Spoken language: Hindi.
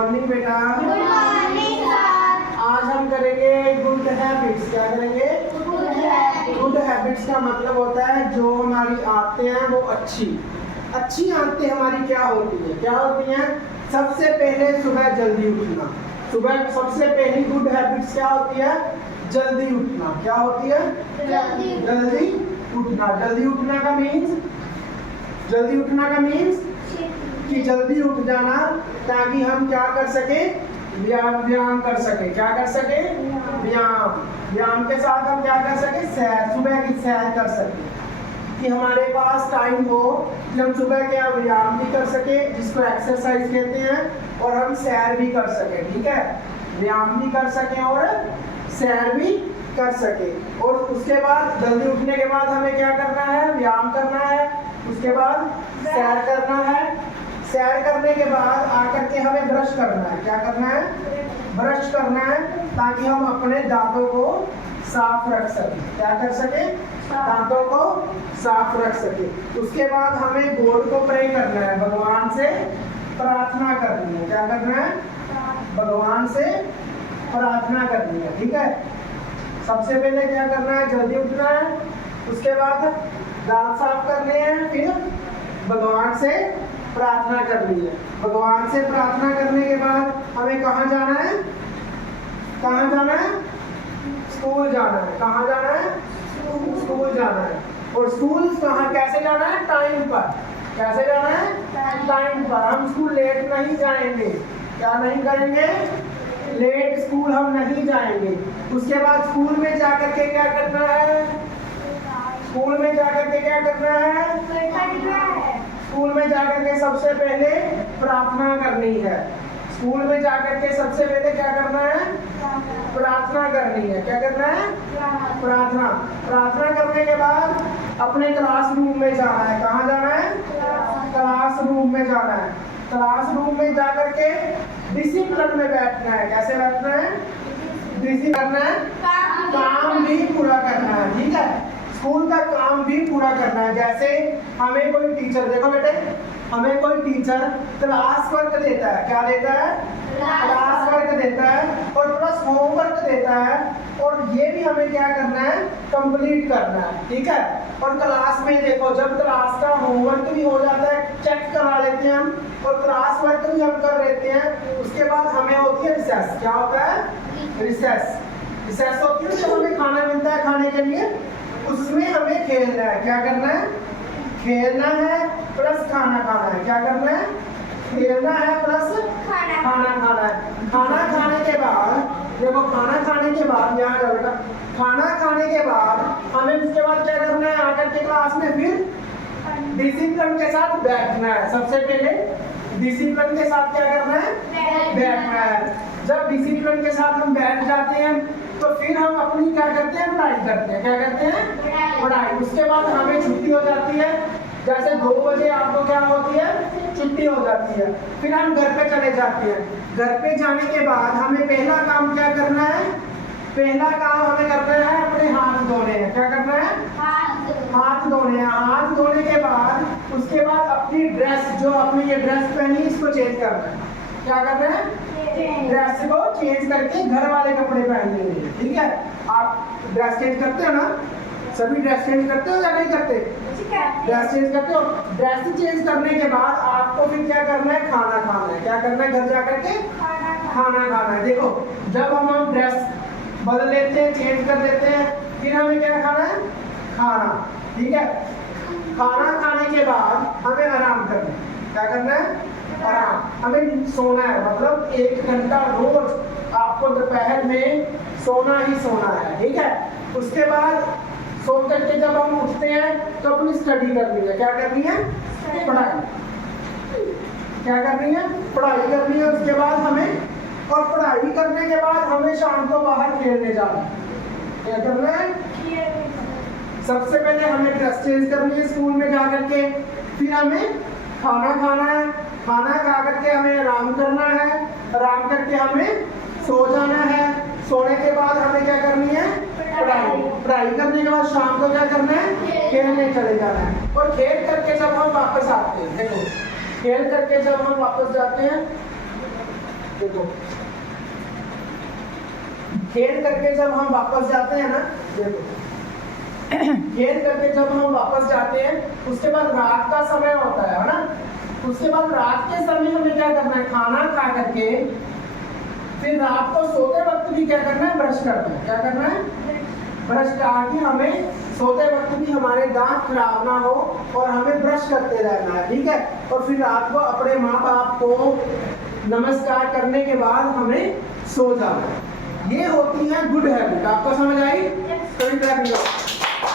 मॉर्निंग बेटा। Good morning sir. आज हम करेंगे गुड हैबिट्स। क्या करेंगे? गुड हैबिट्स का मतलब होता है जो हमारी आदतें हैं वो अच्छी आदतें हमारी क्या होती है? क्या होती हैं? सबसे पहले सुबह जल्दी उठना। सुबह सबसे पहली गुड हैबिट्स क्या होती है? जल्दी उठना। क्या होती है? जल्दी उठना। जल्दी उठना का मीन्स कि जल्दी उठ जाना ताकि हम क्या कर सके? व्यायाम कर सके। क्या कर सके? व्यायाम के साथ हम क्या कर सके? सैर, सुबह की सैर कर सके, कि हमारे पास टाइम हो कि हम सुबह क्या व्यायाम भी कर सके, जिसको एक्सरसाइज कहते हैं, और हम सैर भी कर सके। ठीक है, व्यायाम भी कर सके और सैर भी कर सके। और उसके बाद जल्दी उठने के बाद हमें क्या करना है? व्यायाम करना है, उसके बाद सैर करना है। सैर करने के बाद आकर के हमें ब्रश करना है। क्या करना है? ब्रश करना है, ताकि हम अपने दांतों को साफ रख सके। क्या कर सके? दांतों को साफ रख सके। उसके बाद हमें गॉड को प्रे करना है, भगवान से प्रार्थना करनी है। क्या करना है? भगवान से प्रार्थना करनी है। ठीक है, सबसे पहले क्या करना है? जल्दी उठना है, उसके बाद दांत साफ करने हैं, फिर भगवान से प्रार्थना करनी है। भगवान से प्रार्थना करने के बाद हमें कहाँ जाना है? कहाँ जाना है? स्कूल जाना है। कहाँ जाना है? स्कूल जाना है। और स्कूल कहाँ कैसे जाना है? टाइम पर। कैसे जाना है? टाइम पर। हम स्कूल लेट नहीं जाएंगे। क्या नहीं करेंगे? लेट स्कूल हम नहीं जाएंगे। उसके बाद स्कूल में जाकर के क्या करना है? स्कूल में जाकर के क्या करना है? स्कूल में जाकर के सबसे पहले प्रार्थना करनी है। स्कूल में जाकर के सबसे पहले क्या करना है? प्रार्थना करनी है। क्या करना है? प्रार्थना करने के बाद अपने क्लासरूम में जाना है। कहाँ जाना है? क्लासरूम में जाना है। क्लासरूम में जाकर के डिसिप्लिन में बैठना है। कैसे बैठना है? डिसिप्लिन करना है, काम भी पूरा करना है। ठीक है, स्कूल का काम भी पूरा करना है। जैसे हमें कोई टीचर, देखो बेटे, हमें कोई टीचर क्लास वर्क देता है। क्या देता है? क्लास वर्क देता है, और प्लस होमवर्क देता है, और ये भी हमें क्या करना है? कंप्लीट करना है। ठीक है, और क्लास में देखो, जब क्लास का होमवर्क भी हो जाता है, चेक करा लेते हैं हम, और क्लास वर्क भी हम कर लेते हैं, उसके बाद हमें होती है रिसेस। क्या होता है? रिसेस होती है जब हमें खाना मिलता है खाने के लिए, उसमें हमें खेलना है। क्या करना है? खेलना है प्लस खाना खाना है। क्या करना है? खेलना है प्लस खाना खाना है। खाना खाने के बाद देखो, खाना खाने के बाद यहाँ जाएगा, खाना खाने के बाद हमें उसके बाद क्या करना है? आकर के क्लास में फिर डिसिप्लिन के साथ बैठना है। सबसे पहले डिसिप्लिन के साथ क्या करना है? बैठना है। जब डिसिप्लिन के साथ हम बैठ जाते हैं तो फिर हम अपनी क्या करते हैं? पढ़ाई करते हैं। क्या करते हैं? पढ़ाई। उसके बाद हमें छुट्टी हो जाती है। जैसे 2 बजे आपको क्या होती है? छुट्टी हो जाती है। फिर हम घर पे चले जाते हैं। घर पे जाने के बाद हमें पहला काम क्या करना है? पहला काम हमें करना है अपने हाथ धोने हैं। क्या करना है? हाथ धोने हैं। हाथ धोने के बाद उसके बाद अपनी ड्रेस, जो आपने ये ड्रेस पहनी, इसको चेंज करना है। क्या करना है? ड्रेस को चेंज करके घर वाले कपड़े पहन लेंगे। ठीक है, आप ड्रेस चेंज करते हो ना? सभी ड्रेस चेंज करते हो या नहीं करते? ड्रेस चेंज करते हो। ड्रेस चेंज करने के बाद आपको फिर क्या करना है? खाना खाना है। क्या करना है? घर जाकर के खाना खाना है। देखो, जब हम ड्रेस बदल लेते हैं, चेंज कर लेते हैं, फिर हमें क्या खाना है? खाना। ठीक है, खाना खाने के बाद हमें आराम करना है। क्या करना है? आराम। हमें सोना है, मतलब 1 घंटा रोज आपको दोपहर में सोना ही सोना है। ठीक है, उसके बाद सो करके जब हम उठते हैं तो अपनी स्टडी करनी है। क्या करनी है? पढ़ाई। क्या करनी है? पढ़ाई करनी है। उसके बाद हमें, और पढ़ाई करने के बाद हमें शाम को बाहर खेलने जाना है। क्या करना है? सबसे पहले हमें ड्रेस चेंज करनी है स्कूल में जाकर के, फिर हमें खाना खाना है। खाना खा करके हमें आराम करना है। आराम करके हमें सो जाना है। सोने के बाद हमें क्या करनी है? पढ़ाई। पढ़ाई करने के बाद शाम को क्या करना है? खेलने चले जाना है। और खेल करके जब हम वापस आते हैं, देखो, खेल करके जब हम वापस जाते हैं देखो खेल करके जब हम वापस जाते हैं ना, देखो खेल करके जब हम वापस जाते हैं उसके बाद रात का समय होता है ना, उसके बाद रात के समय हमें क्या करना है, खाना खा करके फिर रात को सोते वक्त भी क्या करना है, ब्रश करना है। क्या करना है, ब्रश, ताकि हमें सोते वक्त भी हमारे दांत खराब ना हो और हमें ब्रश करते रहना है, ठीक है। और फिर रात को अपने माँ बाप को नमस्कार करने के बाद हमें सो जाना है। ये होती है गुड हैबिट। आपको समझ आई?